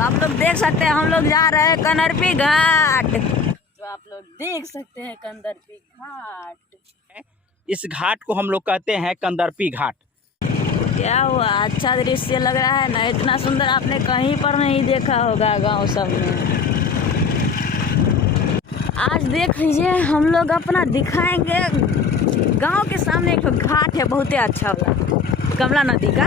आप लोग देख सकते हैं हम लोग जा रहे हैं कंदरपी घाट। तो आप लोग देख सकते हैं कंदरपी घाट। इस घाट को हम लोग कहते हैं कंदरपी घाट। क्या हुआ, अच्छा दृश्य लग रहा है ना। इतना सुंदर आपने कहीं पर नहीं देखा होगा गांव सब में। आज देख लीजिए हम लोग अपना दिखाएंगे गांव के सामने एक घाट है बहुत ही अच्छा वाला कमला नदी का।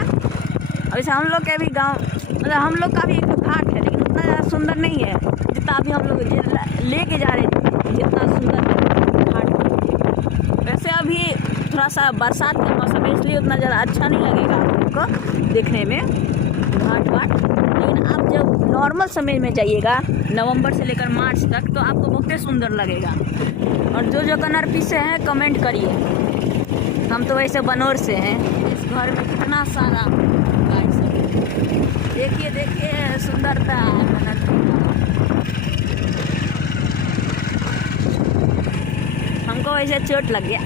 अब इसे हम लोग के भी गांव मतलब हम लोग का भी एक घाट है लेकिन उतना ज़्यादा सुंदर नहीं है जितना अभी हम लोग लेके जा रहे हैं जितना सुंदर घाट। वैसे अभी थोड़ा सा बरसात का मौसम है इसलिए उतना ज़्यादा अच्छा नहीं लगेगा आप लोग को देखने में घाट वाट। लेकिन आप जब नॉर्मल समय में जाइएगा नवंबर से लेकर मार्च तक तो आपको बहुत ही सुंदर लगेगा। और जो कंदरपी से हैं कमेंट करिए। हम तो वैसे बनौर से हैं। इस घर में कितना सारा गाय सब देखिए देखिए सुंदरता है कंदरपी का। हमको वैसे चोट लग गया।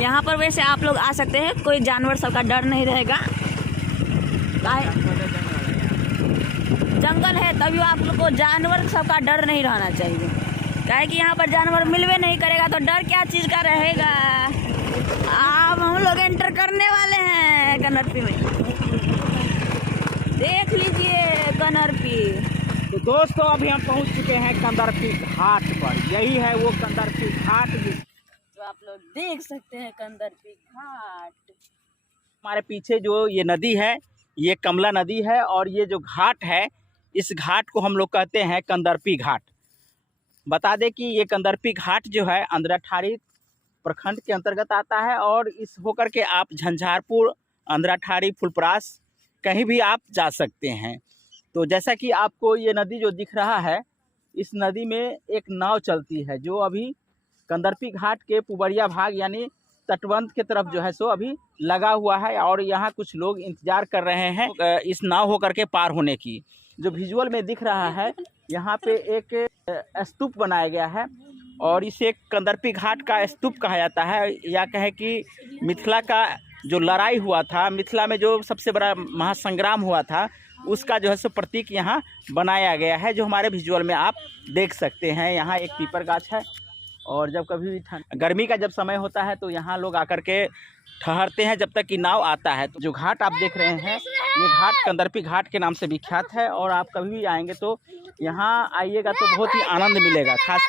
यहाँ पर वैसे आप लोग आ सकते हैं, कोई जानवर सबका डर नहीं रहेगा। जंगल है तभी आप लोग को जानवर सबका डर नहीं रहना चाहिए, काहे कि यहाँ पर जानवर मिलवे नहीं करेगा तो डर क्या चीज़ का रहेगा। अब हम लोग एंटर करने वाले हैं कंदरपी में। देख लीजिए कंदरपी। तो दोस्तों अभी हम पहुंच चुके हैं कंदरपी घाट पर। यही है वो कंदरपी घाट जो आप लोग देख सकते हैं कंदरपी घाट। हमारे पीछे जो ये नदी है ये कमला नदी है और ये जो घाट है इस घाट को हम लोग कहते हैं कंदरपी घाट। बता दें कि ये कंदरपी घाट जो है अंधराठाड़ी प्रखंड के अंतर्गत आता है और इस होकर के आप झंझारपुर अंधराठाड़ी फुलपरास कहीं भी आप जा सकते हैं। तो जैसा कि आपको ये नदी जो दिख रहा है इस नदी में एक नाव चलती है जो अभी कंदरपी घाट के पुबरिया भाग यानी तटबंध के तरफ जो है सो अभी लगा हुआ है और यहाँ कुछ लोग इंतजार कर रहे हैं इस नाव होकर के पार होने की। जो विजुअल में दिख रहा है यहाँ पे एक स्तूप बनाया गया है और इसे कंदरपी घाट का स्तूप कहा जाता है। या कहे कि मिथिला का जो लड़ाई हुआ था, मिथिला में जो सबसे बड़ा महासंग्राम हुआ था उसका जो है सो प्रतीक यहाँ बनाया गया है जो हमारे विजुअल में आप देख सकते हैं। यहाँ एक पीपर गाछ है और जब कभी भी गर्मी का जब समय होता है तो यहाँ लोग आकर के ठहरते हैं जब तक कि नाव आता है। तो जो घाट आप देख रहे हैं ये घाट कंदरपी घाट के नाम से विख्यात है और आप कभी भी आएंगे तो यहाँ आइएगा तो बहुत ही आनंद मिलेगा। खास